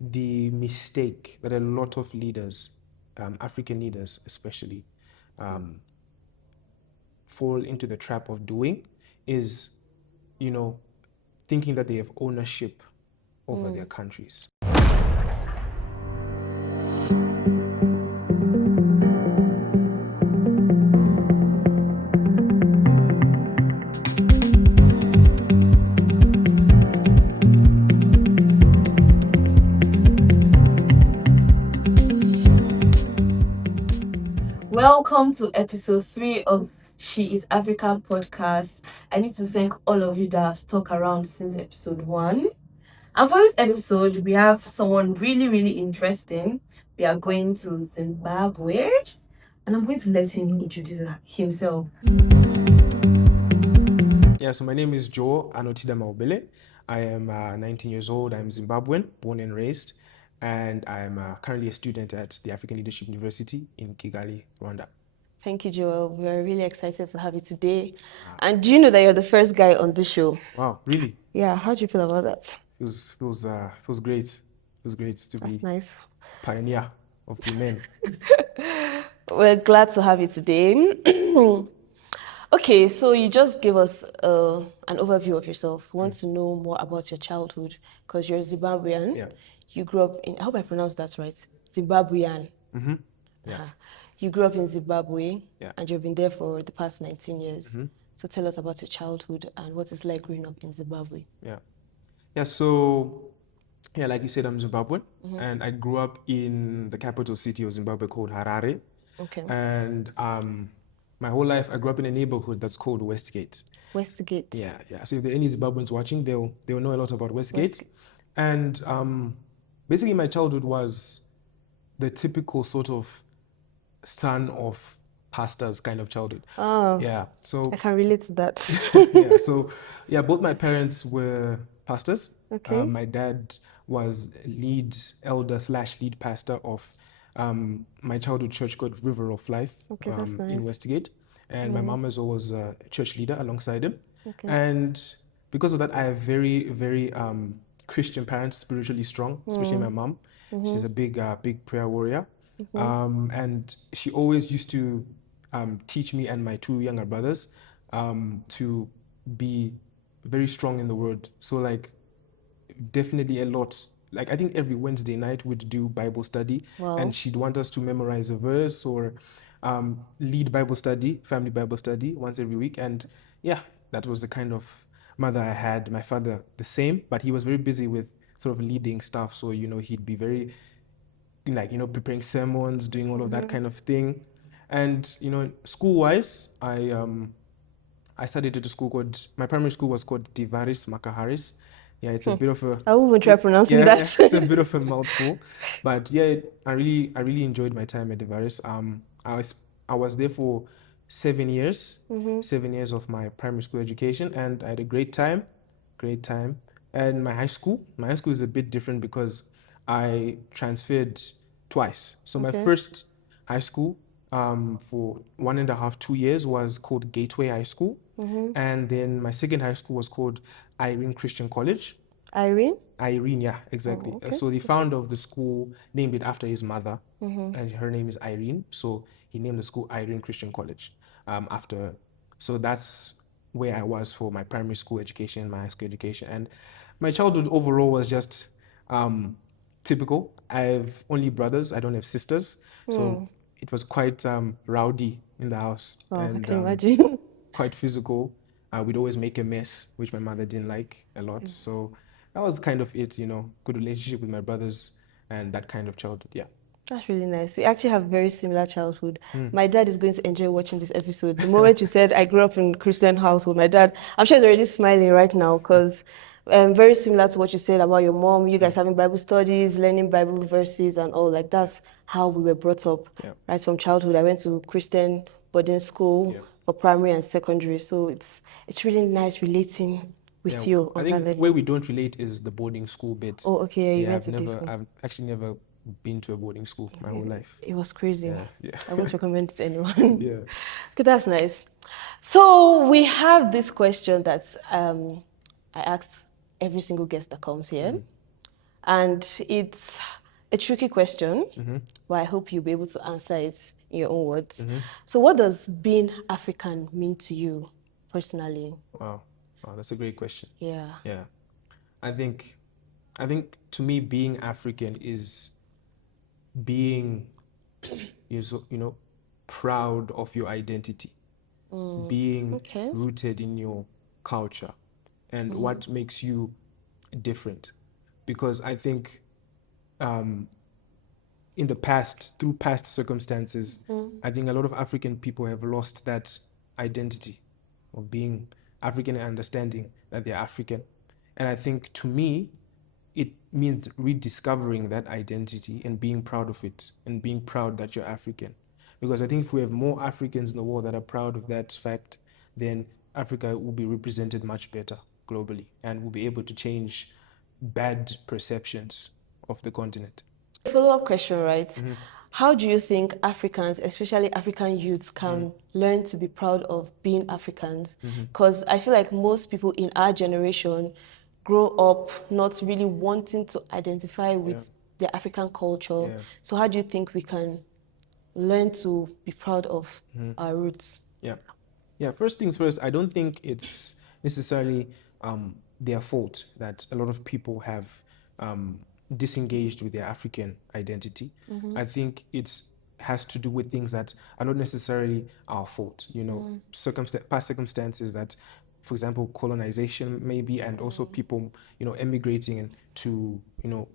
the mistake that a lot of leaders, African leaders especially, fall into the trap of doing is, thinking that they have ownership over their countries. Welcome to episode 3 of She is Africa podcast. I need to thank all of you that have stuck around since episode 1. And for this episode, we have someone really, really interesting. We are going to Zimbabwe, and I'm going to let him introduce himself. Yeah, so my name is Joe Anotida Maubele. I am 19 years old. I'm Zimbabwean, born and raised, and I'm currently a student at the African Leadership University in Kigali, Rwanda. Thank you, Joel. We are really excited to have you today. And do you know that you're the first guy on this show? Wow, really? Yeah, how do you feel about that? Feels great. Feels great to That's be nice. Pioneer of the men. We're glad to have you today. Okay, so you just gave us an overview of yourself. We want to know more about your childhood because you're Zimbabwean. Yeah. You grew up in, I hope I pronounced that right, Zimbabwean. Mm-hmm. Yeah. You grew up in Zimbabwe, Yeah. and you've been there for the past 19 years. So tell us about your childhood and what it's like growing up in Zimbabwe. Yeah, so, like you said, I'm Zimbabwean, and I grew up in the capital city of Zimbabwe called Harare. Okay. And my whole life, I grew up in a neighborhood that's called Westgate. Westgate. Yeah. So if there are any Zimbabweans watching, they'll know a lot about Westgate. And basically, my childhood was the typical sort of son of pastors kind of childhood. Oh, Yeah. So I can relate to that. yeah. So both my parents were pastors. Okay. My dad was lead elder / lead pastor of my childhood church called River of Life That's nice. in Westgate. And my mom is always a church leader alongside him. Okay. And because of that, I have very, very Christian parents, spiritually strong, especially my mom. She's a big prayer warrior. And she always used to teach me and my 2 younger brothers to be very strong in the word. So like definitely a lot. Like I think every Wednesday night we'd do Bible study. Wow. And she'd want us to memorize a verse or lead Bible study, family Bible study once every week. And yeah, that was the kind of mother I had. My father the same, but he was very busy with sort of leading stuff. So, he'd be very preparing sermons, doing all of that kind of thing. And, school-wise, I studied at a school called, my primary school was called Divaris Makaharis. Yeah, it's a bit of a... I won't try pronouncing that. Yeah, it's a bit of a mouthful. But yeah, I really enjoyed my time at Divaris. I was there for 7 years, 7 years of my primary school education, and I had a great time. And my high school is a bit different because I transferred twice. So my first high school for 1.5, 2 years was called Gateway High School. And then my second high school was called Irene Christian College. Irene? Irene, yeah, exactly. So the founder of the school named it after his mother, and her name is Irene. So he named the school Irene Christian College after. So that's where I was for my primary school education, my high school education. And my childhood overall was just typical. I have only brothers. I don't have sisters. So it was quite rowdy in the house. And I can imagine. Quite physical. We'd always make a mess, which my mother didn't like a lot. So that was kind of it, good relationship with my brothers and that kind of childhood, yeah. That's really nice. We actually have very similar childhood. My dad is going to enjoy watching this episode. The moment you said I grew up in a Christian household, my dad, I'm sure he's already smiling right now because very similar to what you said about your mom, you guys having Bible studies, learning Bible verses and all, like that's how we were brought up, right from childhood. I went to Christian boarding school for primary and secondary, so it's really nice relating with you. I think where we don't relate is the boarding school bit. Oh, okay, you went to this. I've actually never been to a boarding school my whole life. It was crazy. Yeah. I won't recommend it to anyone. Yeah. Okay, that's nice. So we have this question that I asked every single guest that comes here. And it's a tricky question, Mm-hmm. but I hope you'll be able to answer it in your own words. Mm-hmm. So what does being African mean to you personally? Wow. Wow, that's a great question. Yeah. Yeah. I think to me being African is being proud of your identity, being Okay. rooted in your culture and what makes you different. Because I think in the past, through past circumstances, I think a lot of African people have lost that identity of being African and understanding that they're African. And I think to me, it means rediscovering that identity and being proud of it and being proud that you're African. Because I think if we have more Africans in the world that are proud of that fact, then Africa will be represented much better globally and will be able to change bad perceptions of the continent. Follow-up question, right? How do you think Africans, especially African youths, can learn to be proud of being Africans? Because I feel like most people in our generation grow up not really wanting to identify with their African culture. Yeah. So how do you think we can learn to be proud of our roots? Yeah. Yeah. First things first, I don't think it's necessarily their fault that a lot of people have disengaged with their African identity. I think it has to do with things that are not necessarily our fault. Past circumstances that, for example, colonization maybe, and also people, emigrating to,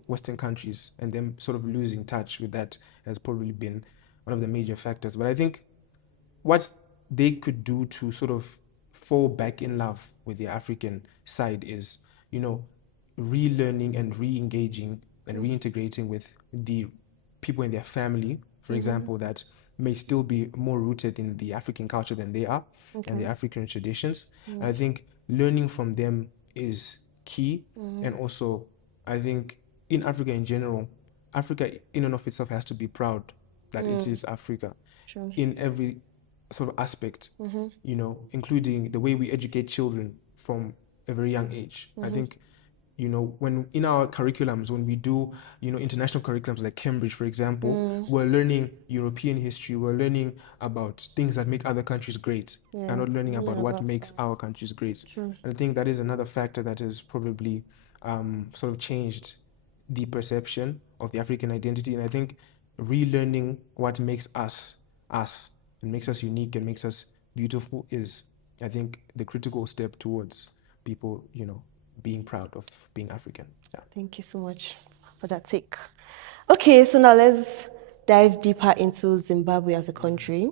Western countries and them sort of losing touch with that has probably been one of the major factors. But I think what they could do to sort of fall back in love with the African side is, relearning and re-engaging and reintegrating with the people in their family, for example, that may still be more rooted in the African culture than they are and the African traditions. I think learning from them is key. And also, I think in Africa in general, Africa in and of itself has to be proud that it is Africa in every sort of aspect, including the way we educate children from a very young age. I think, when in our curriculums, when we do, international curriculums like Cambridge, for example, we're learning European history, we're learning about things that make other countries great, and not learning about what makes our countries great. And I think that is another factor that has probably sort of changed the perception of the African identity. And I think relearning what makes us us and makes us unique and makes us beautiful is, I think, the critical step towards people, being proud of being African. Yeah. Thank you so much for that take. Okay, so now let's dive deeper into Zimbabwe as a country,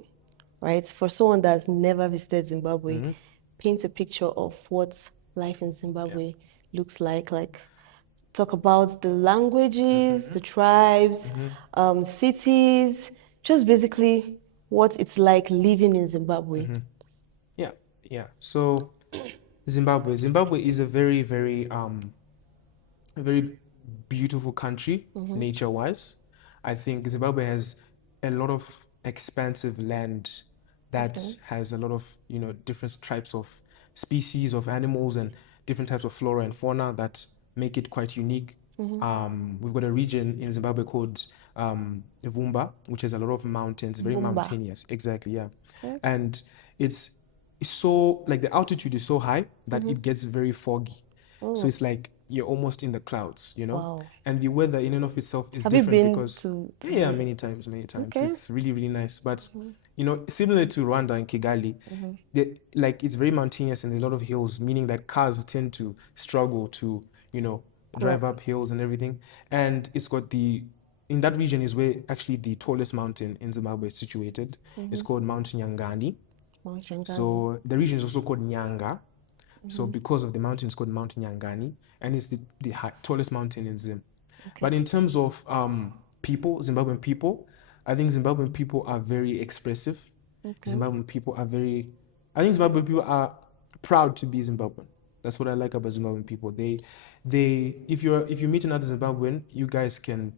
right? For someone that's never visited Zimbabwe, paint a picture of what life in Zimbabwe looks like. Like, talk about the languages, the tribes, cities, just basically what it's like living in Zimbabwe. Yeah. So Zimbabwe is a very, very beautiful country, nature-wise. I think Zimbabwe has a lot of expansive land that has a lot of, different types of species of animals and different types of flora and fauna that make it quite unique. We've got a region in Zimbabwe called Vumba, which has a lot of mountains, very mountainous. Exactly, yeah. Okay. And it's so, like, the altitude is so high that it gets very foggy. So it's like you're almost in the clouds, Wow. and the weather in and of itself is Have you different been because to yeah, many times. Okay. It's really, really nice. But similar to Rwanda and Kigali, it's very mountainous and there's a lot of hills, meaning that cars tend to struggle to drive up hills and everything. And it's got in that region is where actually the tallest mountain in Zimbabwe is situated. It's called Mount Nyangani. So the region is also called Nyanga. So because of the mountain, it's called Mount Nyangani, and it's the tallest mountain in Zim. Okay. But in terms of Zimbabwean people, I think Zimbabwean people are very expressive. Okay. Zimbabwean people are proud to be Zimbabwean. That's what I like about Zimbabwean people. If you meet another Zimbabwean, you guys can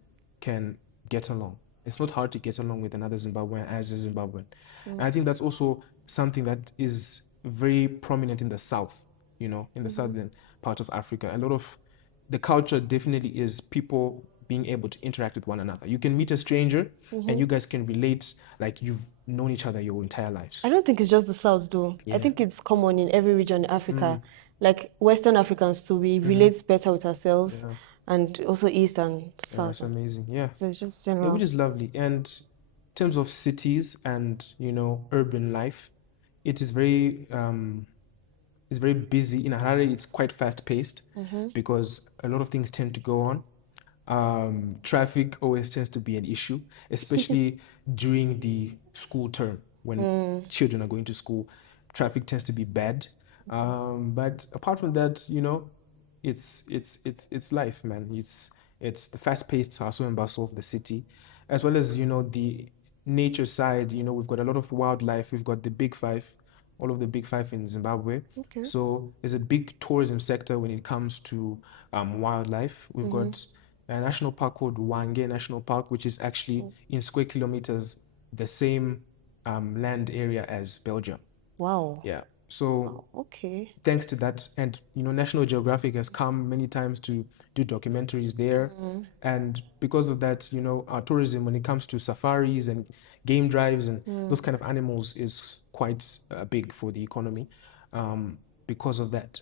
get along. It's not hard to get along with another Zimbabwean as a Zimbabwean. And I think that's also something that is very prominent in the South, in the southern part of Africa. A lot of the culture definitely is people being able to interact with one another. You can meet a stranger and you guys can relate like you've known each other your entire lives. I don't think it's just the South, though. I think it's common in every region in Africa. Like Western Africans too, we relate better with ourselves, and also East and South. That's amazing. Yeah. So it's just Yeah, general. which is lovely. And in terms of cities and, you know, urban life, it is very it's very busy. In Harare, it's quite fast paced because a lot of things tend to go on. Traffic always tends to be an issue, especially during the school term when children are going to school. Traffic tends to be bad. But apart from that, you know, it's life, man. It's the fast-paced hustle and bustle of the city, as well as, you know, the nature side. You know, we've got a lot of wildlife. We've got the big five, all of the big five in Zimbabwe. So there's a big tourism sector when it comes to wildlife. We've got a national park called Wange National Park, which is actually in square kilometers the same land area as Belgium. Wow. Yeah. So Okay. thanks to that, and you know, National Geographic has come many times to do documentaries there, and because of that, you know, our tourism when it comes to safaris and game drives and those kind of animals is quite big for the economy because of that.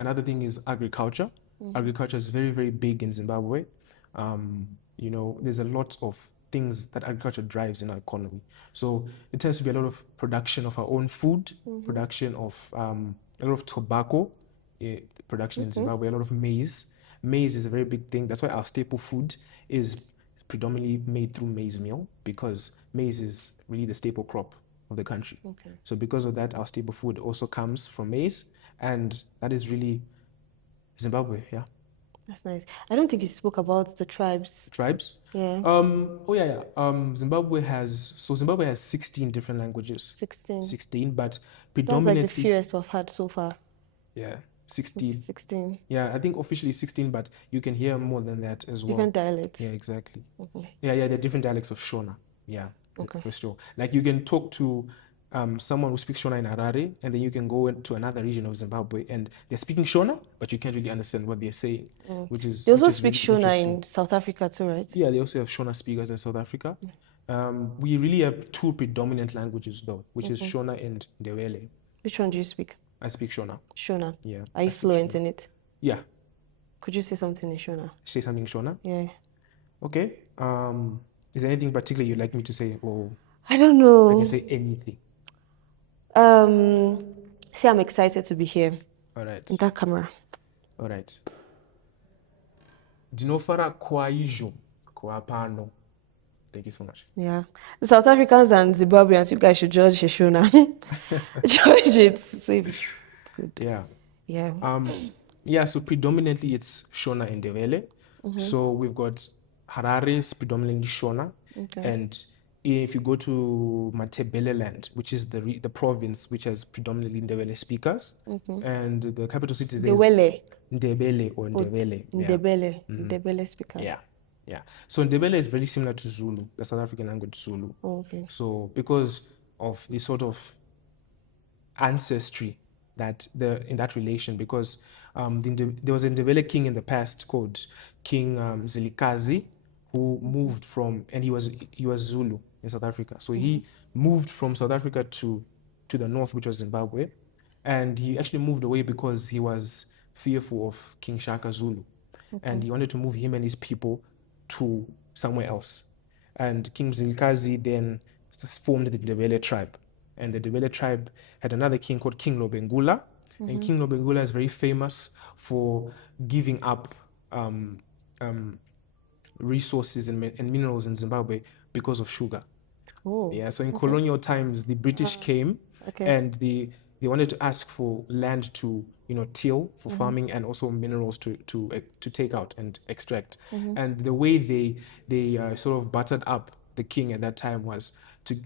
Another thing is agriculture. Agriculture is very, very big in Zimbabwe. You know, there's a lot of things that agriculture drives in our economy. So it tends to be a lot of production of our own food, production of a lot of tobacco, production in Zimbabwe, a lot of maize. Maize is a very big thing. That's why our staple food is predominantly made through maize meal, because maize is really the staple crop of the country. So because of that, our staple food also comes from maize, and that is really Zimbabwe, yeah. That's nice. I don't think you spoke about the tribes. Tribes? Yeah. Zimbabwe has 16 different languages. 16. 16, but That's predominantly. like the fewest we've had so far. Yeah, 16. 16. Yeah, I think officially 16, but you can hear more than that as well. Different dialects. Yeah, exactly. Yeah, there are different dialects of Shona. Yeah, for sure. Like you can talk to someone who speaks Shona in Harare, and then you can go into another region of Zimbabwe, and they're speaking Shona, but you can't really understand what they're saying, which is They also which is speak really Shona interesting. in South Africa too, right? Yeah, they also have Shona speakers in South Africa. We really have two predominant languages though, which is Shona and Ndebele. Which one do you speak? I speak Shona. Shona. Yeah. Are you fluent in it? Yeah. Could you say something in Shona? Say something in Shona? Yeah. Okay. Is there anything particular you'd like me to say, or I don't know. I can say anything? Say I'm excited to be here. All right. In that camera. All right. Dinofara kwaijo kwapano. Thank you so much. Yeah. The South Africans and Zimbabweans, you guys should judge Shona. Judge it. So it's good. Yeah. Yeah. Yeah, so predominantly it's Shona and Ndebele. So we've got Harare is predominantly Shona. And if you go to Matebele land, which is the province which has predominantly Ndebele speakers, and the capital city is Ndebele or Ndebele. Ndebele. Ndebele speakers. Yeah. So Ndebele is very similar to Zulu, the South African language Zulu. Okay. So because of the sort of ancestry that in that relation, because there was a Ndebele king in the past called King Zilikazi, who moved from, and he was Zulu in South Africa. So he moved from South Africa to the north, which was Zimbabwe, and he actually moved away because he was fearful of King Shaka Zulu, and he wanted to move him and his people to somewhere else. And King Zilikazi then formed the Ndebele tribe, and the Ndebele tribe had another king called King Lobengula, and King Lobengula is very famous for giving up resources and minerals in Zimbabwe because of sugar. Yeah, so in colonial times, the British came and they wanted to ask for land to, you know, till for farming, and also minerals to take out and extract. And the way they sort of buttered up the king at that time was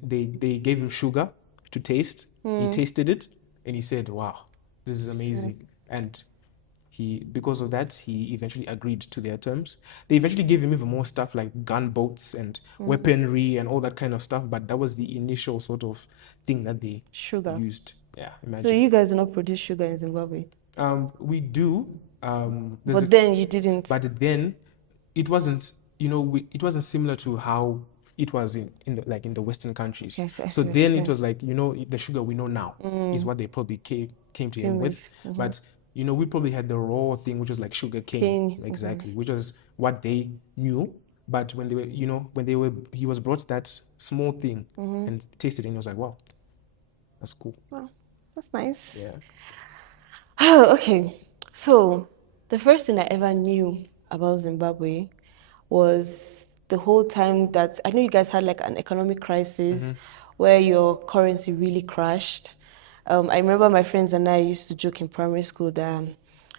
they gave him sugar to taste. He tasted it and he said, "Wow, this is amazing." And because of that, he eventually agreed to their terms. They eventually gave him even more stuff like gunboats and weaponry and all that kind of stuff, but that was the initial sort of thing that they used. Yeah, imagine. So you guys do not produce sugar in Zimbabwe? We do. But then you didn't. But then it wasn't, it wasn't similar to how it was in the Western countries. Yes, I So see what you're then it saying. was like, the sugar we know now is what they probably came to him with. Mm-hmm. But, we probably had the raw thing, which was like sugar cane, exactly, which was what they knew. But when they were, he was brought that small thing and tasted it, and he was like, wow, that's cool. Well, that's nice. Yeah. Oh, okay. So the first thing I ever knew about Zimbabwe was the whole time that I know you guys had like an economic crisis where your currency really crashed. I remember my friends and I used to joke in primary school that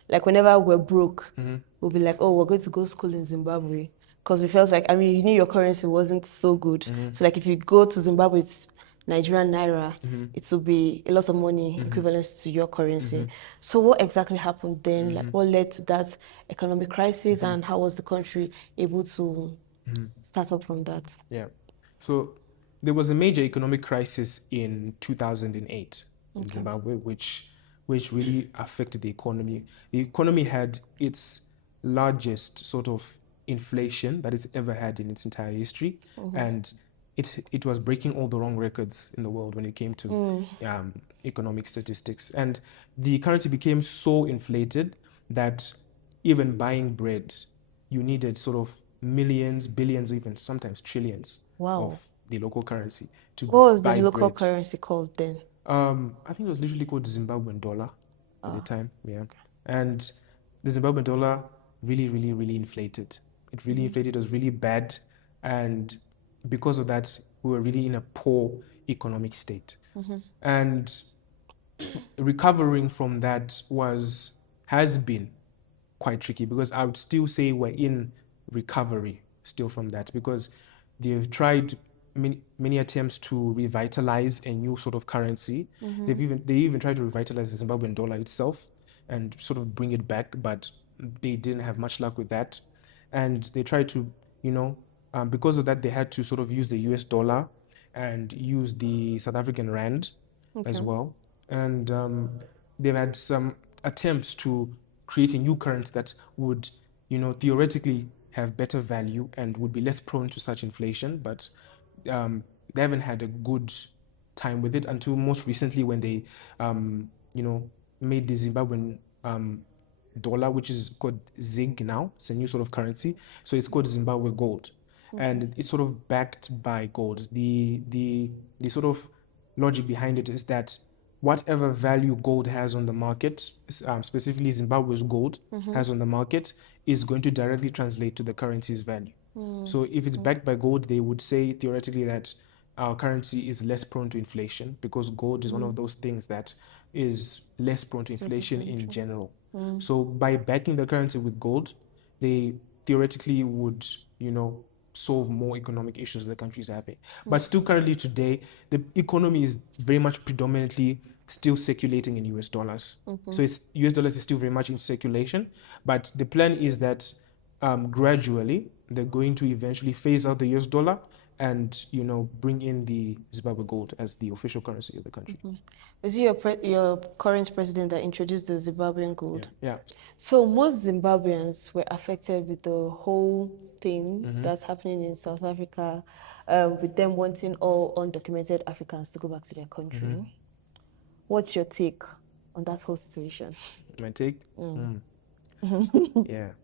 like whenever we're broke, we'll be like, oh, we're going to go school in Zimbabwe. Because we felt like, I mean, you knew your currency wasn't so good. So like if you go to Zimbabwe, it's Nigerian naira, it will be a lot of money equivalent to your currency. So what exactly happened then? Like what led to that economic crisis and how was the country able to start up from that? Yeah. So there was a major economic crisis in 2008 in Zimbabwe, which really affected the economy. The economy had its largest sort of inflation that it's ever had in its entire history, and it was breaking all the wrong records in the world when it came to economic statistics. And the currency became so inflated that even buying bread, you needed sort of millions, billions, even sometimes trillions of the local currency to What was the buy local bread. currency called then? I think it was literally called Zimbabwean dollar at the time, yeah. And the Zimbabwean dollar really, really, really inflated. It really inflated. It was really bad, and because of that, we were really in a poor economic state. And recovering from that has been quite tricky, because I would still say we're in recovery still from that, because they've tried many attempts to revitalize a new sort of currency. They even tried to revitalize the Zimbabwean dollar itself and sort of bring it back, but they didn't have much luck with that. And they tried to, because of that, they had to sort of use the US dollar and use the South African rand as well. And they've had some attempts to create a new currency that would, theoretically have better value and would be less prone to such inflation, but they haven't had a good time with it until most recently, when they, made the Zimbabwean dollar, which is called ZiG now. It's a new sort of currency. So it's called Zimbabwe gold. And it's sort of backed by gold. The sort of logic behind it is that whatever value gold has on the market, specifically Zimbabwe's gold has on the market, is going to directly translate to the currency's value. So if it's backed by gold, they would say theoretically that our currency is less prone to inflation, because gold is one of those things that is less prone to inflation in general. So by backing the currency with gold, they theoretically would, solve more economic issues the country is having. But still, currently today, the economy is very much predominantly still circulating in US dollars. So US dollars is still very much in circulation, but the plan is that gradually they're going to eventually phase out the US dollar and, bring in the Zimbabwe gold as the official currency of the country. Is it your current president that introduced the Zimbabwean gold? Yeah. So most Zimbabweans were affected with the whole thing that's happening in South Africa, with them wanting all undocumented Africans to go back to their country. What's your take on that whole situation? My take? Yeah.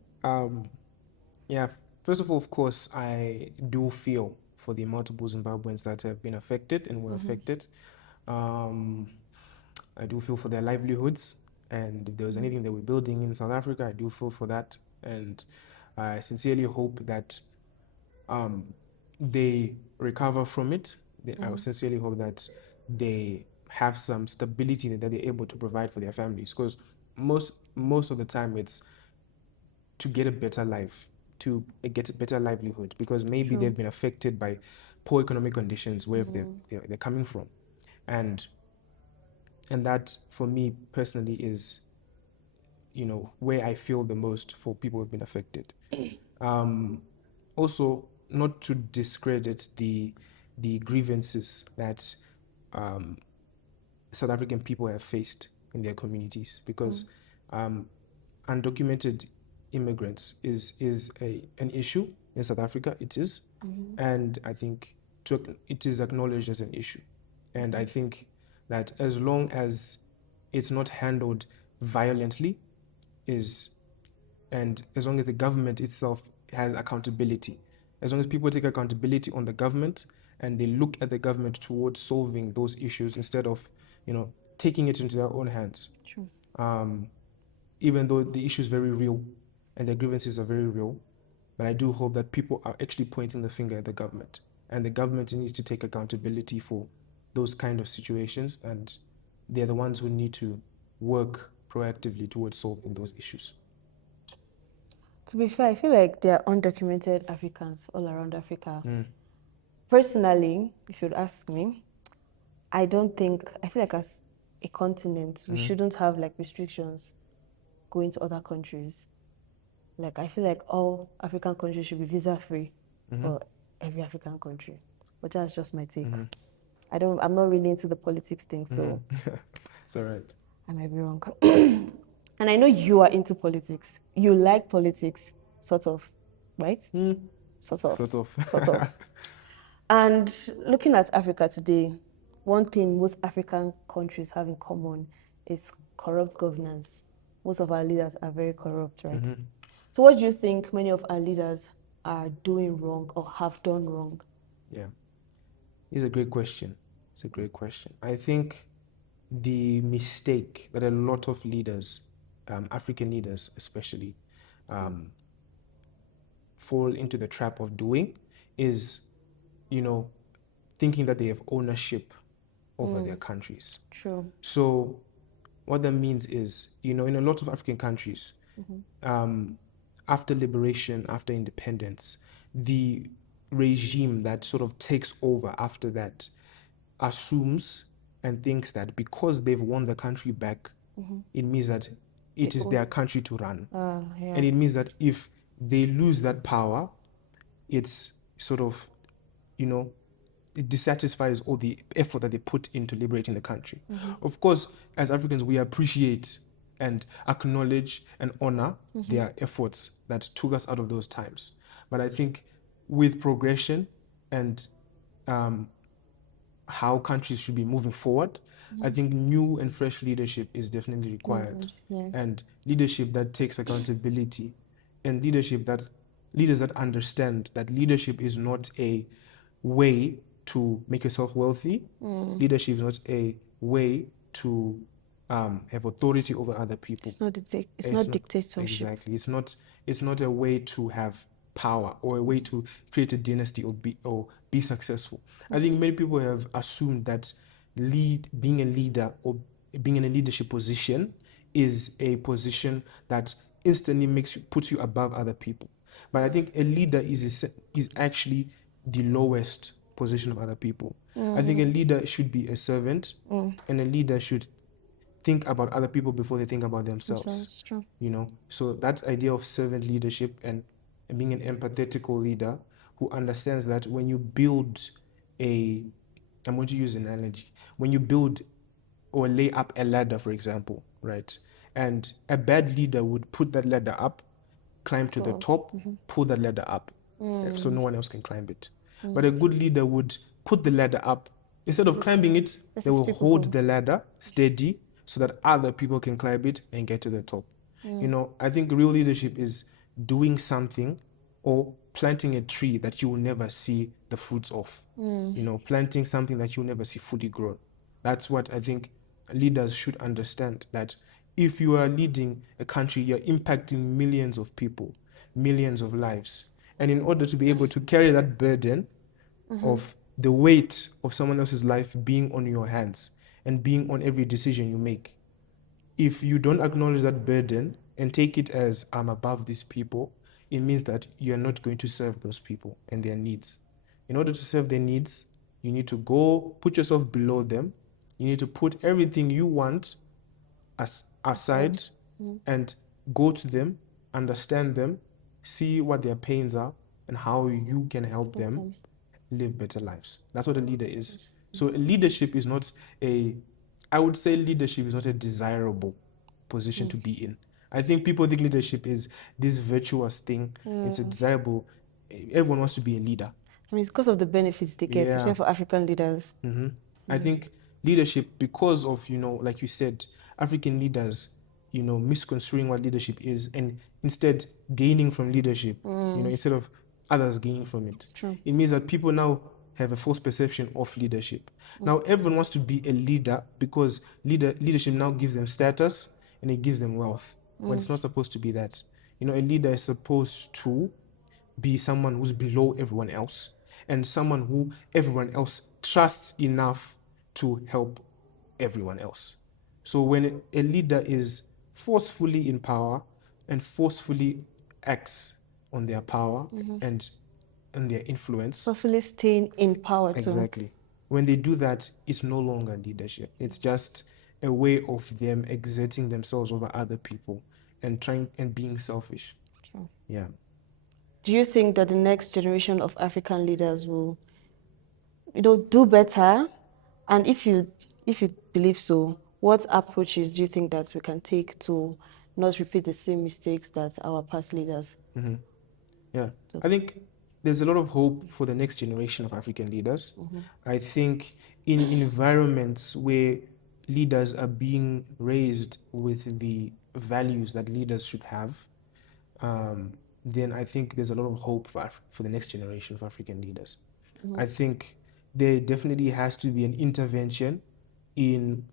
Yeah. First of all, of course, I do feel for the multiple Zimbabweans that have been affected and were affected. I do feel for their livelihoods, and if there was anything they were building in South Africa, I do feel for that, and I sincerely hope that they recover from it. I sincerely hope that they have some stability that they're able to provide for their families, because most of the time it's to get a better life, to get a better livelihood, because maybe they've been affected by poor economic conditions wherever they're coming from, and that for me personally is, where I feel the most for people who've been affected. Also, not to discredit the grievances that South African people have faced in their communities, because undocumented immigrants is an issue in South Africa. It is, and I think it is acknowledged as an issue. And I think that as long as it's not handled violently, and as long as the government itself has accountability, as long as people take accountability on the government and they look at the government towards solving those issues instead of, taking it into their own hands. True. Even though the issue is very real and the grievances are very real, but I do hope that people are actually pointing the finger at the government, and the government needs to take accountability for those kind of situations, and they're the ones who need to work proactively towards solving those issues. To be fair, I feel like there are undocumented Africans all around Africa. Personally, if you'd ask me, I feel like as a continent, we shouldn't have like restrictions going to other countries. Like, I feel like all African countries should be visa-free for every African country. But that's just my take. I'm not really into the politics thing, so It's all right. I might be wrong. And I know you are into politics. You like politics, sort of, right? Sort of. And looking at Africa today, one thing most African countries have in common is corrupt governance. Most of our leaders are very corrupt, right? So what do you think many of our leaders are doing wrong or have done wrong? Yeah, it's a great question. I think the mistake that a lot of leaders, African leaders especially, fall into the trap of doing is, thinking that they have ownership over their countries. True. So what that means is, in a lot of African countries, after liberation, after independence, the regime that sort of takes over after that assumes and thinks that because they've won the country back, it means that it is their country to run. And it means that if they lose that power, it's sort of, it dissatisfies all the effort that they put into liberating the country. Of course, as Africans, we appreciate and acknowledge and honor their efforts that took us out of those times. But I think with progression and how countries should be moving forward, I think new and fresh leadership is definitely required. And leadership that takes accountability, and leaders that understand that leadership is not a way to make yourself wealthy. Leadership is not a way to have authority over other people. It's not dictatorship. Exactly. It's not a way to have power or a way to create a dynasty or be successful. I think many people have assumed that being a leader or being in a leadership position is a position that instantly puts you above other people. But I think a leader is actually the lowest position of other people. I think a leader should be a servant, and a leader should think about other people before they think about themselves. True. So that idea of servant leadership and being an empathetical leader who understands that when you build I'm going to use an analogy, when you build or lay up a ladder, for example, right? And a bad leader would put that ladder up, climb to the top, pull that ladder up, so no one else can climb it. But a good leader would put the ladder up. Instead of climbing it, they will hold the ladder steady so that other people can climb it and get to the top. I think real leadership is doing something or planting a tree that you will never see the fruits of. Planting something that you'll never see fully grown. That's what I think leaders should understand, that if you are leading a country, you're impacting millions of people, millions of lives. And in order to be able to carry that burden of the weight of someone else's life being on your hands and being on every decision you make, if you don't acknowledge that burden and take it as I'm above these people, it means that you're not going to serve those people and their needs. In order to serve their needs, you need to go put yourself below them. You need to put everything you want aside and go to them, understand them, see what their pains are and how you can help them live better lives. That's what a leader is. So leadership is not I would say leadership is not a desirable position to be in. I think people think leadership is this virtuous thing. It's a desirable. Everyone wants to be a leader. I mean, it's because of the benefits they get, especially for African leaders. I think leadership, because of, like you said, African leaders, misconstruing what leadership is and instead gaining from leadership, instead of others gaining from it. True. It means that people now have a false perception of leadership. Now everyone wants to be a leader because leadership now gives them status and it gives them wealth. But it's not supposed to be that. A leader is supposed to be someone who's below everyone else and someone who everyone else trusts enough to help everyone else. So when a leader is forcefully in power and forcefully acts on their power and their influence. Forcefully staying in power too. Exactly. When they do that, it's no longer leadership. It's just a way of them exerting themselves over other people and trying and being selfish. True. Yeah. Do you think that the next generation of African leaders will, do better? And if you believe so, what approaches do you think that we can take to not repeat the same mistakes that our past leaders? Yeah, I think there's a lot of hope for the next generation of African leaders. I think in environments where leaders are being raised with the values that leaders should have, then I think there's a lot of hope for the next generation of African leaders. I think there definitely has to be an intervention in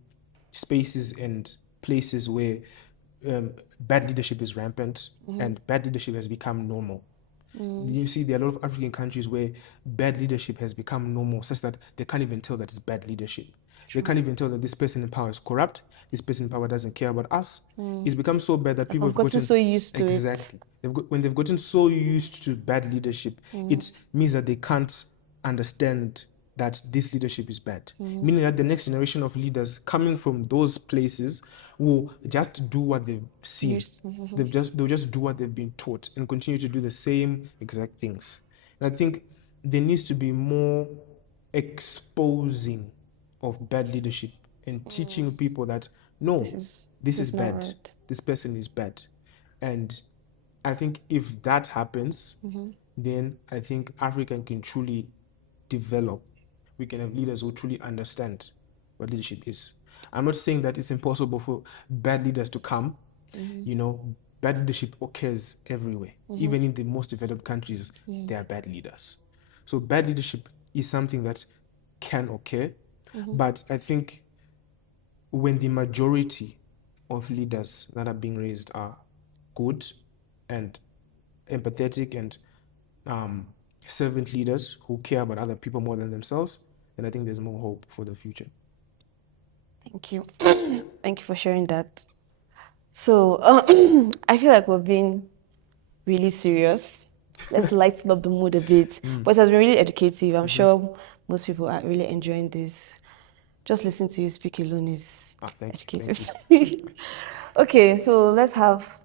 spaces and places where bad leadership is rampant and bad leadership has become normal. You see, there are a lot of African countries where bad leadership has become normal, such that they can't even tell that it's bad leadership. They can't even tell that this person in power is corrupt, this person in power doesn't care about us. It's become so bad that people have gotten so used to it. When they've gotten so used to bad leadership, it means that they can't understand that this leadership is bad. Meaning that the next generation of leaders coming from those places will just do what they've seen. They'll just do what they've been taught and continue to do the same exact things. And I think there needs to be more exposing of bad leadership and teaching people that no, this is bad. Right. This person is bad. And I think if that happens, then I think Africa can truly develop. We can have leaders who truly understand what leadership is. I'm not saying that it's impossible for bad leaders to come. Bad leadership occurs everywhere. Even in the most developed countries, there are bad leaders. So bad leadership is something that can occur. But I think when the majority of leaders that are being raised are good and empathetic and servant leaders who care about other people more than themselves, then I think there's more hope for the future. Thank you. Thank you for sharing that. So I feel like we're being really serious. Let's lighten up the mood a bit. But it has been really educative. I'm sure most people are really enjoying this. Just listening to you speak alone is educative. Okay, so let's have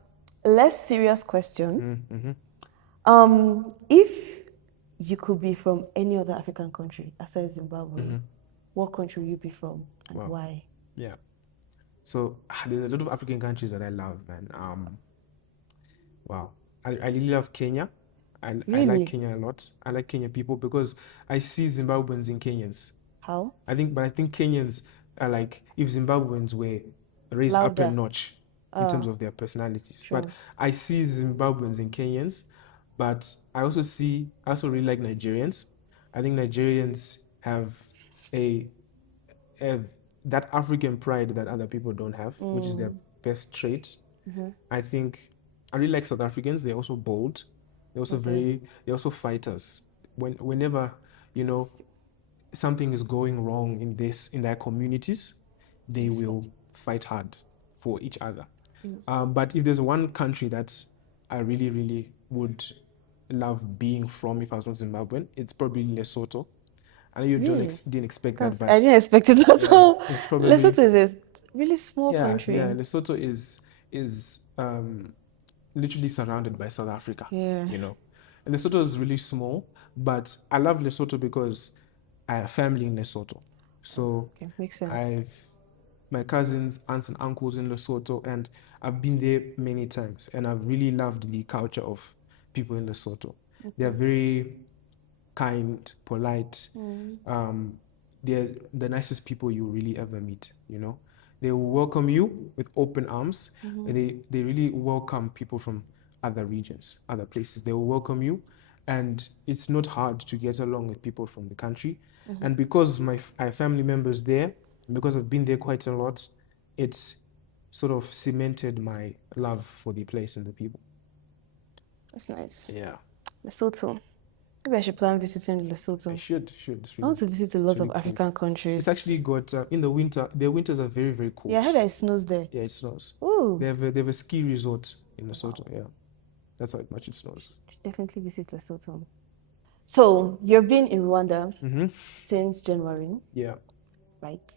a less serious question. If you could be from any other African country aside Zimbabwe, what country will you be from and why? Yeah. So there's a lot of African countries that I love, man. I really love Kenya. I like Kenya a lot. I like Kenyan people because I see Zimbabweans in Kenyans. How? I think Kenyans are like if Zimbabweans were raised up a notch in terms of their personalities. But I see Zimbabweans in Kenyans, but I also really like Nigerians. I think Nigerians have that African pride that other people don't have, which is their best trait. I think I really like South Africans. They're also bold. They're also they're also fighters. Whenever, something is going wrong in their communities, they will fight hard for each other. But if there's one country that I really, really would love being from if I was not Zimbabwean, it's probably Lesotho. I know you didn't expect that, but I didn't expect it at all. Lesotho is a really small country. Yeah, Lesotho is literally surrounded by South Africa. And Lesotho is really small, but I love Lesotho because I have family in Lesotho. So makes sense. my cousins, aunts and uncles in Lesotho, and I've been there many times, and I've really loved the culture of people in Lesotho. They are very kind, polite. They're the nicest people you really ever meet, you know. They will welcome you with open arms. And they really welcome people from other regions, other places. They will welcome you, and it's not hard to get along with people from the country. And because I have family members there, because I've been there quite a lot, it's sort of cemented my love for the place and the people. That's nice. Yeah. Lesotho. Maybe I should plan visiting Lesotho. I should. It's I want to visit a lot of really cool. African countries. It's actually got in the winter. Their winters are very, very cold. Yeah, I heard that it snows there. Yeah, it snows. Ooh. They have a ski resort in Lesotho. Yeah, that's how much it snows. Should definitely visit Lesotho. So you've been in Rwanda since January. Yeah. Right.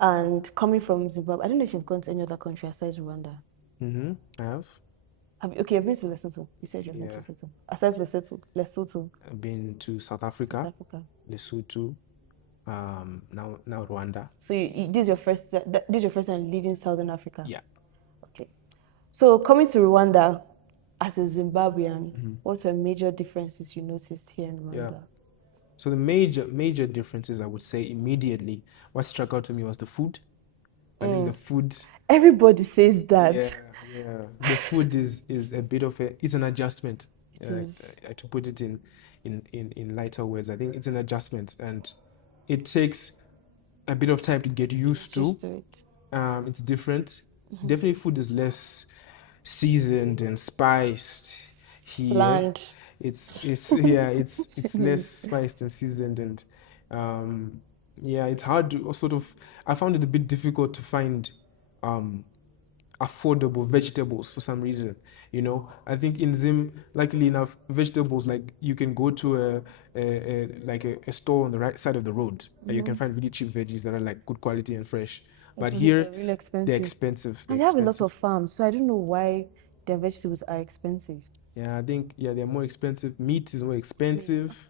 And coming from Zimbabwe, I don't know if you've gone to any other country aside Rwanda. I have. Okay, you've been to Lesotho. You said you've been to Lesotho. Aside Lesotho. I've been to South Africa. Lesotho. Now Rwanda. So this is your first time leaving Southern Africa. Yeah. Okay. So coming to Rwanda as a Zimbabwean, what were major differences you noticed here in Rwanda? Yeah. So the major differences, I would say immediately, what struck out to me was the food. I think the food. Everybody says that. Yeah. The food is a bit of it's an adjustment. It is. To put it in lighter words, I think it's an adjustment, and it takes a bit of time to get used to it. It's different. Definitely, food is less seasoned and spiced here. Bland. It's less spiced and seasoned, and it's hard to sort of. I found it a bit difficult to find affordable vegetables for some reason. You know, I think in Zim, luckily enough, vegetables, like you can go to a store on the right side of the road and you can find really cheap veggies that are like good quality and fresh. But here, they're really expensive. They're expensive. And they have a lot of farms, so I don't know why their vegetables are expensive. Yeah, I think they're more expensive. Meat is more expensive.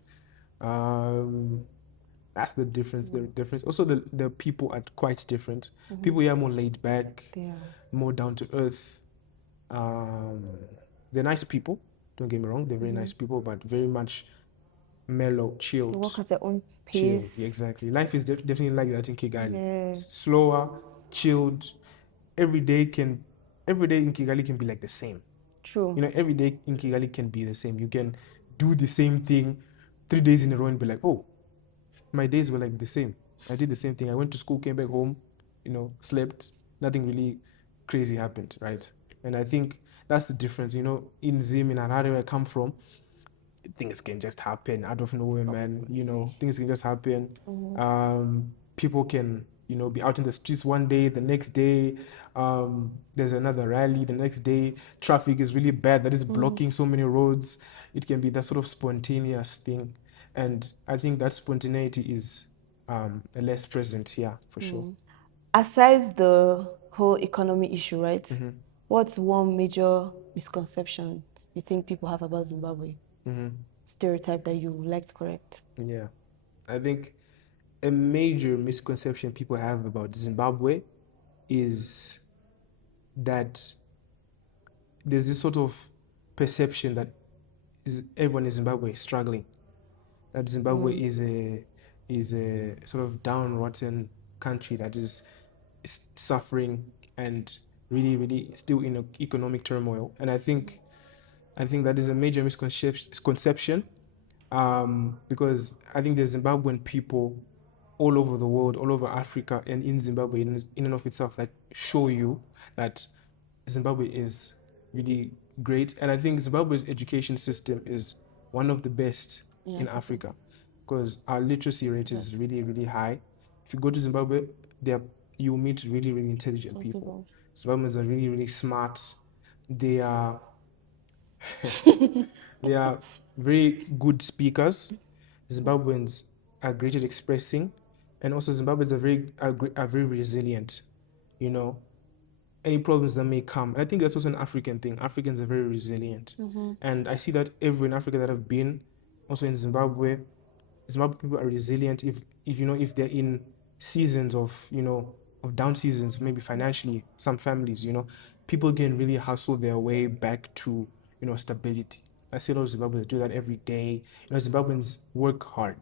That's the difference. The difference. Also, the people are quite different. People here are more laid back, more down to earth. They're nice people. Don't get me wrong. They're very nice people, but very much mellow, chilled. They walk at their own pace. Chilled. Exactly. Life is definitely like that in Kigali. Yeah. Slower, chilled. Every day in Kigali can be like the same. True. You know, every day in Kigali can be the same. You can do the same thing 3 days in a row and be like, oh, my days were like the same. I did the same thing. I went to school, came back home, slept. Nothing really crazy happened, right? And I think that's the difference. You know, in Zim, in Harare, where I come from, things can just happen out of nowhere, man. Things can just happen. People can, be out in the streets one day, the next day, there's another rally, the next day, traffic is really bad, that is blocking so many roads. It can be that sort of spontaneous thing. And I think that spontaneity is less present here, for sure. Aside the whole economy issue, right? What's one major misconception you think people have about Zimbabwe? Stereotype that you would like to correct? Yeah. I think a major misconception people have about Zimbabwe is that there's this sort of perception that everyone in Zimbabwe is struggling. That Zimbabwe is a sort of downtrodden country that is suffering and really, really still in economic turmoil. And I think that is a major misconception because I think there's Zimbabwean people all over the world, all over Africa, and in Zimbabwe in and of itself that show you that Zimbabwe is really great. And I think Zimbabwe's education system is one of the best in Africa because our literacy rate is really, really high. If you go to Zimbabwe, you meet really, really intelligent people. Zimbabweans are really, really smart. They are very good speakers. Zimbabweans are great at expressing, and also Zimbabweans are very resilient. Any problems that may come. I think that's also an African thing. Africans are very resilient, and I see that everywhere in Africa that I've been, also in Zimbabwe people are resilient. If they're in seasons of down seasons, maybe financially, some families, people can really hustle their way back to, stability. I see a lot of Zimbabweans do that every day. Zimbabweans work hard.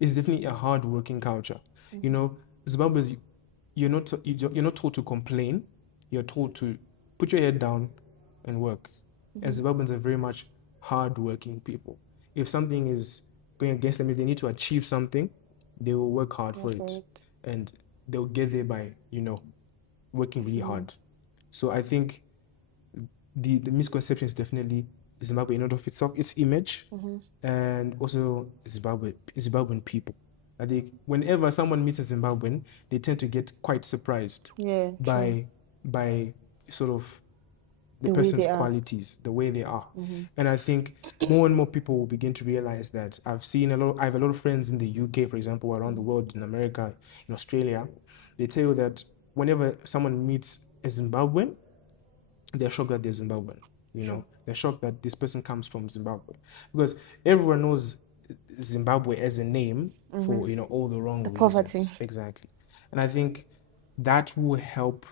It's definitely a hard-working culture. Zimbabweans, you're not told to complain. You're told to put your head down and work. And Zimbabweans are very much hard-working people. If something is going against them, if they need to achieve something, they will work hard for it. And they'll get there by, working really hard. So I think the misconception is definitely Zimbabwe in and of itself, its image, and also Zimbabwean people. I think whenever someone meets a Zimbabwean, they tend to get quite surprised by sort of the person's qualities, the way they are. And I think more and more people will begin to realize that. I have a lot of friends in the UK, for example, around the world, in America, in Australia. They tell you that whenever someone meets a Zimbabwean, they're shocked that they're Zimbabwean. They're shocked that this person comes from Zimbabwe, because everyone knows Zimbabwe as a name for all the wrong reasons. Poverty. Exactly. And I think that will help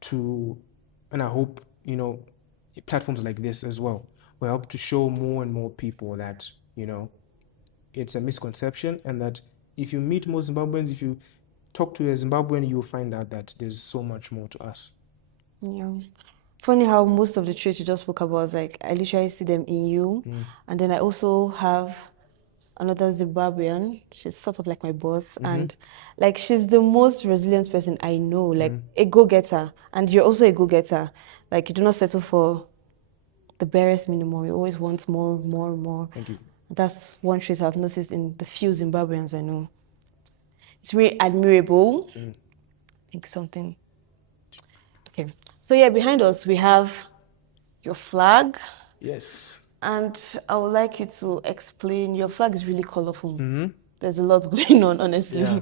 to, and I hope platforms like this as well will help to show more and more people that it's a misconception, and that if you meet more Zimbabweans, if you talk to a Zimbabwean, you'll find out that there's so much more to us. Yeah. Funny how most of the traits you just spoke about, like, I literally see them in you. And then I also have another Zimbabwean. She's sort of like my boss, and like, she's the most resilient person I know, like a go-getter. And you're also a go-getter. Like, you do not settle for the barest minimum. You always want more, more, more. Thank you. That's one trait I've noticed in the few Zimbabweans I know. It's really admirable. I think something. Okay. So yeah, behind us we have your flag. Yes. And I would like you to explain. Your flag is really colorful. There's a lot going on, honestly. Yeah.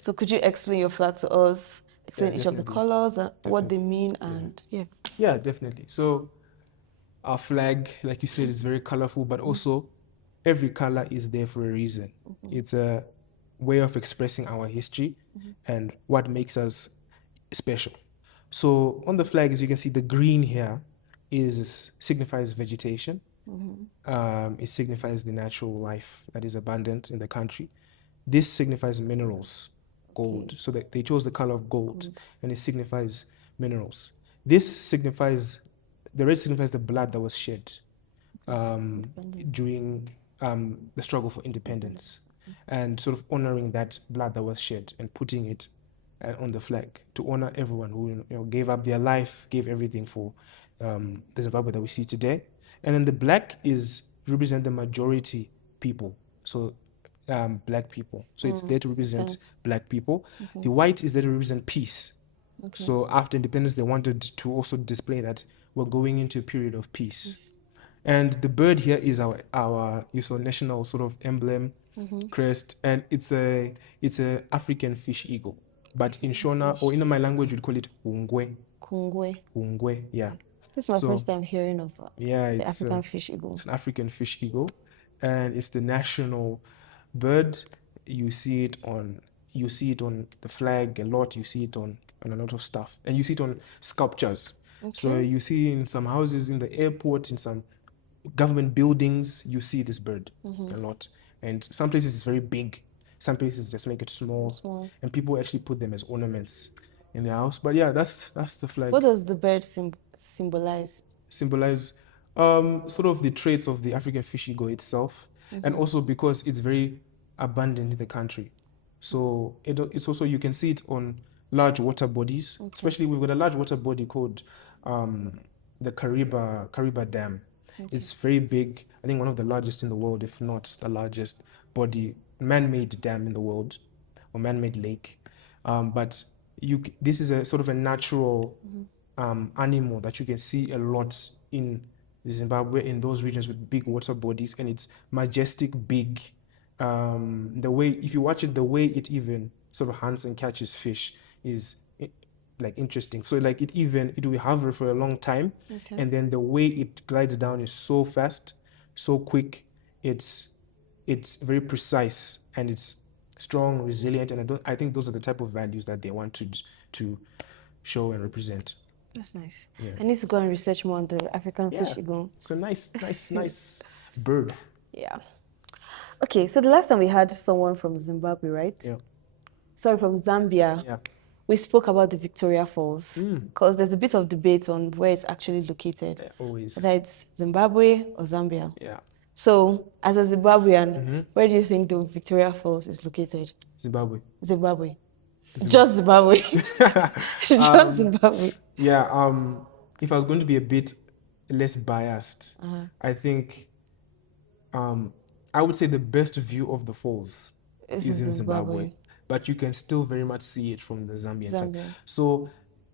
So could you explain your flag to us? Explain each of the definitely. colors and what they mean, and Yeah, definitely. So our flag, like you said, is very colorful, but also every color is there for a reason. It's a way of expressing our history and what makes us special. So on the flag, as you can see, the green here signifies vegetation. It signifies the natural life that is abundant in the country. This signifies minerals, gold. So they chose the color of gold, and it signifies minerals. The red signifies the blood that was shed during the struggle for independence, and sort of honoring that blood that was shed and putting it on the flag to honor everyone who gave up their life, gave everything for the Zimbabwe that we see today. And then the black represent the majority people, so black people. So it's there to represent black people. The white is there to represent peace. So after independence, they wanted to also display that we're going into a period of peace. And the bird here is our national sort of emblem, crest, and it's a African fish eagle. But in Shona, or in my language, we'd call it Ungwe. Ungwe, yeah. This is my first time hearing of the African fish eagle. It's an African fish eagle, and it's the national bird. You see it on the flag a lot. You see it on a lot of stuff, and you see it on sculptures. So you see in some houses, in the airport, in some government buildings, you see this bird a lot. And some places it's very big. Some places just make it small. And people actually put them as ornaments in their house. But yeah, that's the flag. What does the bird symbolize? Symbolize sort of the traits of the African fish eagle itself, and also because it's very abundant in the country. So it's also, you can see it on large water bodies. Especially we've got a large water body called the Kariba Dam. It's very big. I think one of the largest in the world, if not the largest man-made dam in the world, or man-made lake. But this is a sort of a natural animal that you can see a lot in Zimbabwe, in those regions with big water bodies, and it's majestic, big. The way, if you watch it, the way it even sort of hunts and catches fish is like interesting. So like it will hover for a long time, and then the way it glides down is so fast, so quick. It's very precise, and it's strong, resilient, and I think those are the type of values that they want to show and represent. That's nice. Yeah. I need to go and research more on the African fish eagle. It's a nice bird. Yeah. Okay, so the last time we had someone from Zimbabwe, right? Yeah. Sorry, from Zambia. Yeah. We spoke about the Victoria Falls because there's a bit of debate on where it's actually located. Yeah, always. Whether it's Zimbabwe or Zambia. Yeah. So, as a Zimbabwean, where do you think the Victoria Falls is located? Zimbabwe. Zimbabwe. Just Zimbabwe. Just Zimbabwe. Yeah. If I was going to be a bit less biased, I think I would say the best view of the falls is in Zimbabwe, but you can still very much see it from the Zambian side. So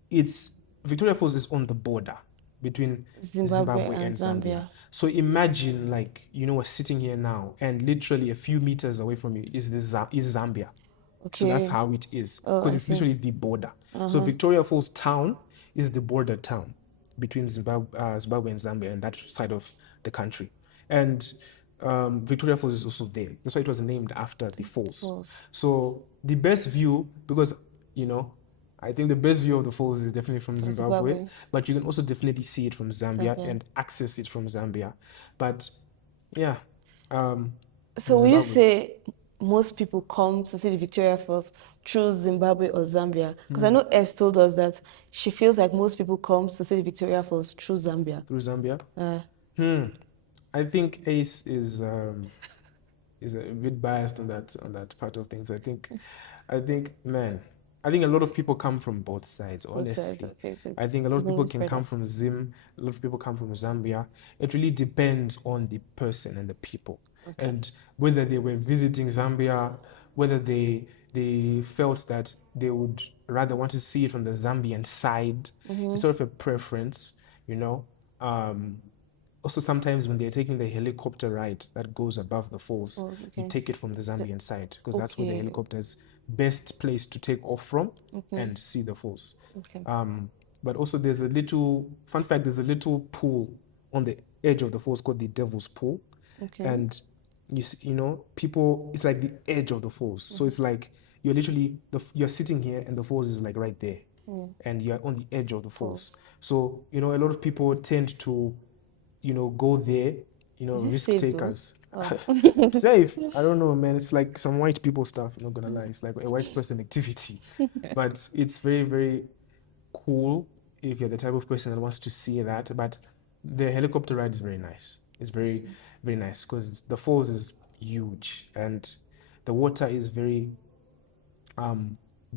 it's Victoria Falls is on the border between Zimbabwe and Zambia. So imagine, like, we're sitting here now, and literally a few meters away from you is Zambia. Okay. So that's how it is, because it's literally the border. So Victoria Falls town is the border town between Zimbabwe and Zambia and that side of the country. And Victoria Falls is also there. That's why it was named after the falls. So the best view, because I think the best view of the falls is definitely from Zimbabwe, but you can also definitely see it from Zambia and access it from Zambia. But yeah. So will you say most people come to see the Victoria Falls through Zimbabwe or Zambia? Because I know S told us that she feels like most people come to see the Victoria Falls through Zambia. Through Zambia? I think Ace is a bit biased on that part of things. I think a lot of people come from both sides, honestly. Okay, so I think a lot of people can come from Zim, a lot of people come from Zambia. It really depends on the person and the people. Okay. And whether they were visiting Zambia, whether they felt that they would rather want to see it from the Zambian side. It's sort of a preference, Also, sometimes when they're taking the helicopter ride that goes above the falls, you take it from the Zambian side, because that's where the helicopter is best place to take off from and see the falls. Okay. But also there's a little pool on the edge of the falls called the Devil's Pool. Okay. And people, it's like the edge of the falls. So it's like you're literally, you're sitting here and the falls is like right there. And you're on the edge of the falls. So, a lot of people tend to go there, risk takers. Safe. I don't know, man. It's like some white people stuff, I'm not gonna lie. It's like a white person activity. But it's very, very cool if you're the type of person that wants to see that. But the helicopter ride is very nice. It's very, very nice because the falls is huge and the water is very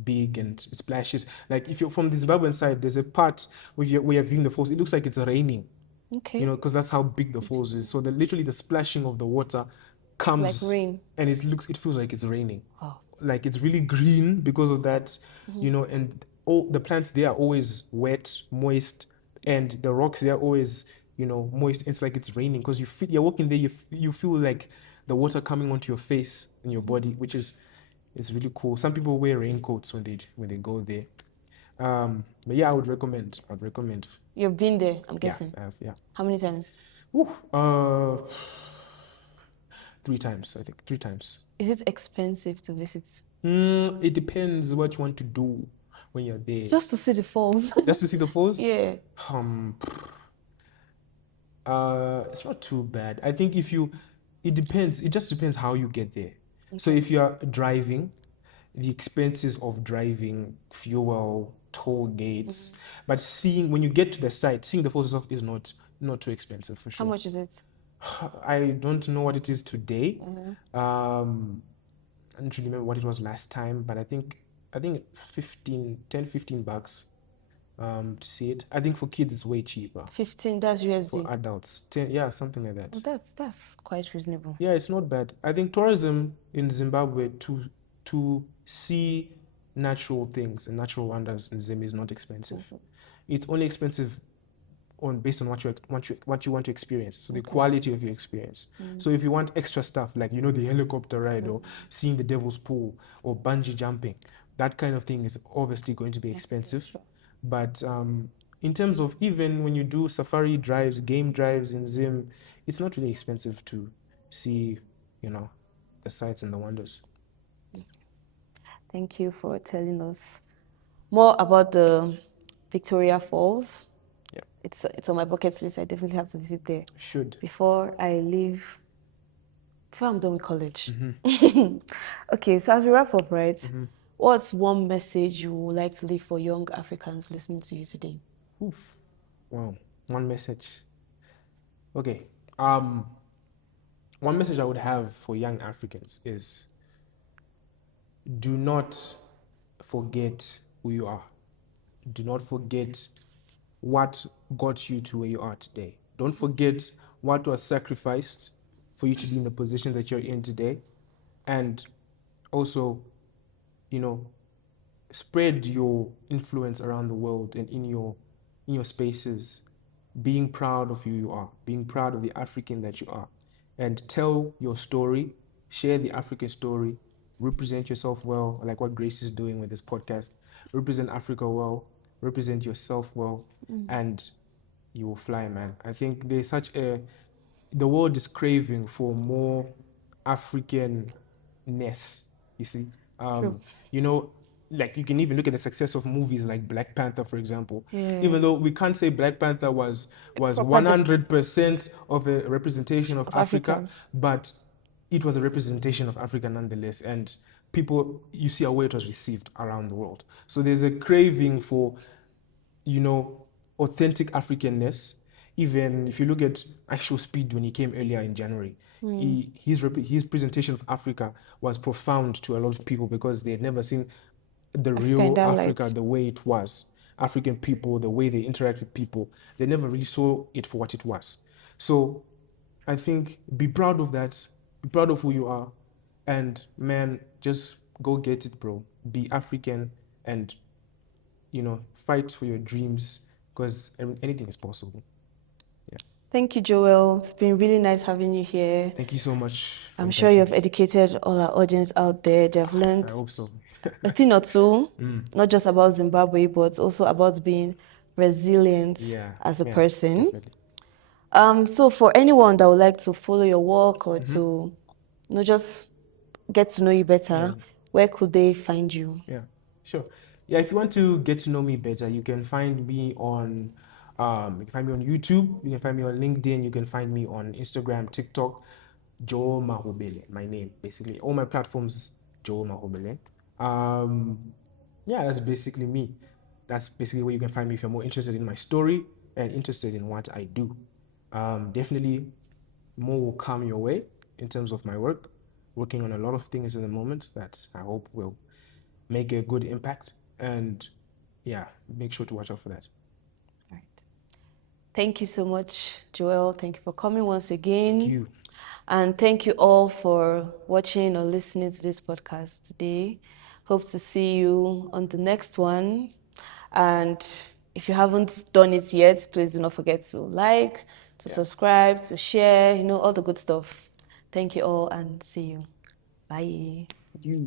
big and it splashes. Like if you're from the Zimbabwean side, there's a part where you're viewing the falls. It looks like it's raining. Okay. Because that's how big the falls is. So literally the splashing of the water comes like rain, and it feels like it's raining. Oh. Like it's really green because of that, and all the plants there are always wet, moist, and the rocks there are always, moist. It's like it's raining because you're walking there, you feel like the water coming onto your face and your body, which is really cool. Some people wear raincoats when they go there. But yeah, I would recommend. You've been there, I'm guessing. Yeah, I have, yeah. How many times? 3 times, I think. 3 times. Is it expensive to visit? It depends what you want to do when you're there. Just to see the falls. Just to see the falls? Yeah. It's not too bad. I think it depends. It just depends how you get there. Okay. So if you are driving, the expenses of driving, fuel, toll gates, but when you get to the site, seeing the falls itself is not too expensive for sure. How much is it? I don't know what it is today. I don't really remember what it was last time, but I think $10, $15 to see it. I think for kids it's way cheaper. 15, that's USD. For adults, 10, yeah, something like that. Well, that's quite reasonable. Yeah, it's not bad. I think tourism in Zimbabwe to see natural things and natural wonders in Zim is not expensive. It's only expensive based on what you want to experience. So the quality of your experience. So if you want extra stuff like the helicopter ride or seeing the Devil's Pool or bungee jumping, that kind of thing is obviously going to be expensive. Sure. But in terms of even when you do safari drives, game drives in Zim, it's not really expensive to see the sights and the wonders. Thank you for telling us more about the Victoria Falls. Yeah. It's on my bucket list. I definitely have to visit there. Should. Before I'm done with college. Mm-hmm. Okay, so as we wrap up, right? Mm-hmm. What's one message you would like to leave for young Africans listening to you today? Oof. Wow. One message. Okay. One message I would have for young Africans is do not forget who you are. Do not forget what got you to where you are today. Don't forget what was sacrificed for you to be in the position that you're in today. And also, spread your influence around the world and in your spaces, being proud of who you are, being proud of the African that you are, and tell your story, share the African story, represent yourself well, like what Grace is doing with this podcast. Represent Africa well, represent yourself well, and you will fly, man. I think there's the world is craving for more Africanness, you see. True. Like you can even look at the success of movies like Black Panther, for example. Yeah. Even though we can't say Black Panther was 100% of a representation of Africa, African. but it was a representation of Africa nonetheless. And people, you see how well it was received around the world. So there's a craving for, authentic Africanness. Even if you look at Actual Speed when he came earlier in January, his presentation of Africa was profound to a lot of people because they had never seen the real Africa the way it was. African people, the way they interact with people, they never really saw it for what it was. So I think be proud of that, be proud of who you are, and man, just go get it, bro. Be African and, fight for your dreams because anything is possible. Yeah. Thank you, Joel. It's been really nice having you here. Thank you so much. I'm sure you have educated all our audience out there. They have learned I hope so. a thing or two, not just about Zimbabwe, but also about being resilient as a person. Definitely. So for anyone that would like to follow your work or to just get to know you better, where could they find you? Yeah, sure. Yeah, if you want to get to know me better, you can find me on YouTube, you can find me on LinkedIn, you can find me on Instagram, TikTok, Joel Mahobele, my name, basically. All my platforms, Joel Mahobele. Yeah, that's basically me. That's basically where you can find me if you're more interested in my story and interested in what I do. Definitely more will come your way in terms of my work. Working on a lot of things in the moment that I hope will make a good impact. And yeah, make sure to watch out for that. Right. Thank you so much, Joel. Thank you for coming once again. Thank you. And thank you all for watching or listening to this podcast today. Hope to see you on the next one. And if you haven't done it yet, please do not forget to like, to subscribe, to share, all the good stuff. Thank you all and see you. Bye. You.